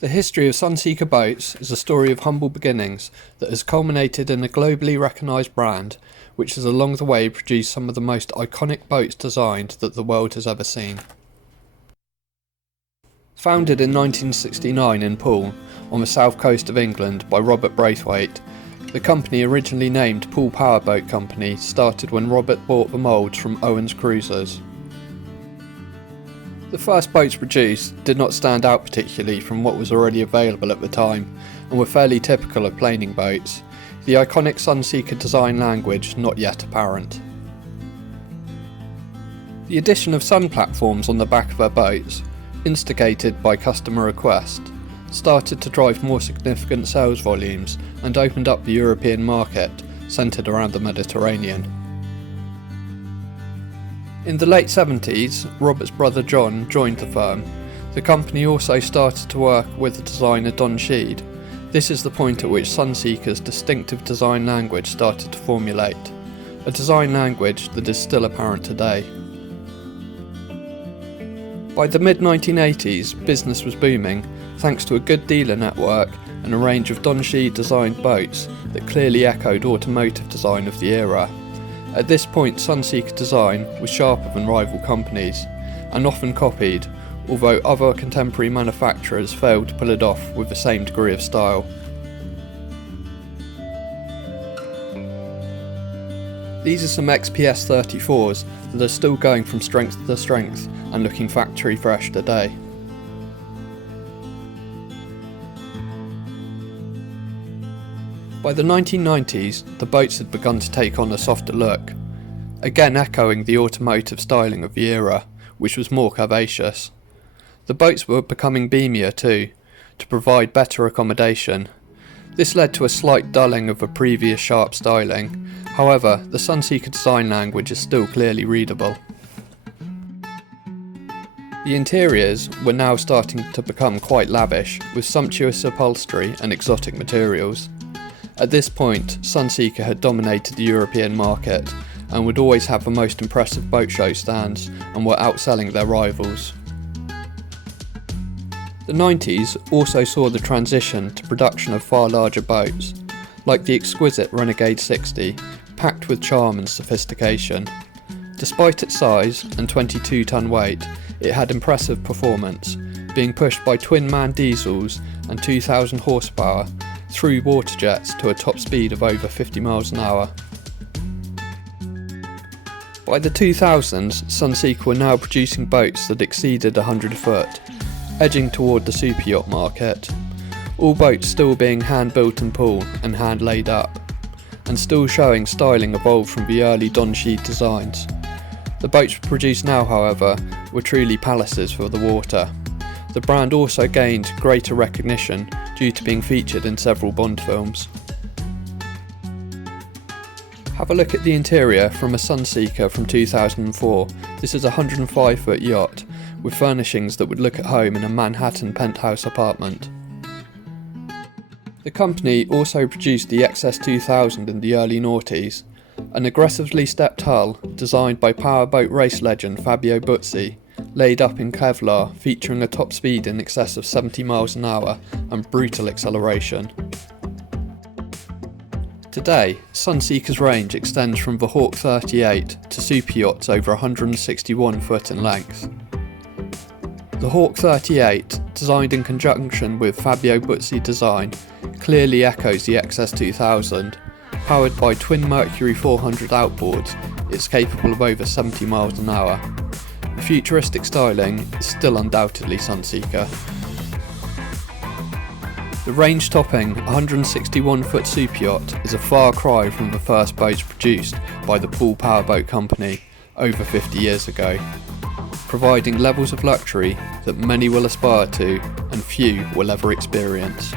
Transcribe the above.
The history of Sunseeker boats is a story of humble beginnings that has culminated in a globally recognised brand, which has along the way produced some of the most iconic boats designed that the world has ever seen. Founded in 1969 in Poole, on the south coast of England by Robert Braithwaite, the company, originally named Poole Powerboat Company, started when Robert bought the moulds from Owens Cruisers. The first boats produced did not stand out particularly from what was already available at the time, and were fairly typical of planing boats, the iconic Sunseeker design language not yet apparent. The addition of sun platforms on the back of their boats, instigated by customer request, started to drive more significant sales volumes and opened up the European market, centred around the Mediterranean. In the late 70s, Robert's brother John joined the firm. The company also started to work with the designer Don Sheed. This is the point at which Sunseeker's distinctive design language started to formulate, a design language that is still apparent today. By the mid-1980s, business was booming, thanks to a good dealer network and a range of Don Sheed designed boats that clearly echoed automotive design of the era. At this point, Sunseeker design was sharper than rival companies, and often copied, although other contemporary manufacturers failed to pull it off with the same degree of style. These are some XPS 34s that are still going from strength to strength and looking factory fresh today. By the 1990s, the boats had begun to take on a softer look, again echoing the automotive styling of the era, which was more curvaceous. The boats were becoming beamier too, to provide better accommodation. This led to a slight dulling of the previous sharp styling. However, the Sunseeker design language is still clearly readable. The interiors were now starting to become quite lavish, with sumptuous upholstery and exotic materials. At this point, Sunseeker had dominated the European market and would always have the most impressive boat show stands and were outselling their rivals. The 90s also saw the transition to production of far larger boats, like the exquisite Renegade 60, packed with charm and sophistication. Despite its size and 22-ton weight, it had impressive performance, being pushed by twin-man diesels and 2,000 horsepower through water jets to a top speed of over 50 miles an hour. By the 2000s, Sunseeker were now producing boats that exceeded 100 foot, edging toward the superyacht market, all boats still being hand-built in Poole and hand-laid up, and still showing styling evolved from the early Don Sheed designs. The boats produced now, however, were truly palaces for the water. The brand also gained greater recognition due to being featured in several Bond films. Have a look at the interior from a Sunseeker from 2004. This is a 105-foot yacht with furnishings that would look at home in a Manhattan penthouse apartment. The company also produced the XS2000 in the early noughties, an aggressively stepped hull designed by powerboat race legend Fabio Buzzi, laid up in Kevlar, featuring a top speed in excess of 70 miles an hour and brutal acceleration. Today, Sunseeker's range extends from the Hawk 38 to superyachts over 161 foot in length. The Hawk 38, designed in conjunction with Fabio Buzzi design, clearly echoes the XS2000. Powered by twin Mercury 400 outboards, it's capable of over 70 miles an hour. The futuristic styling is still undoubtedly Sunseeker. The range-topping 161-foot superyacht is a far cry from the first boats produced by the Poole Powerboat Company over 50 years ago, providing levels of luxury that many will aspire to and few will ever experience.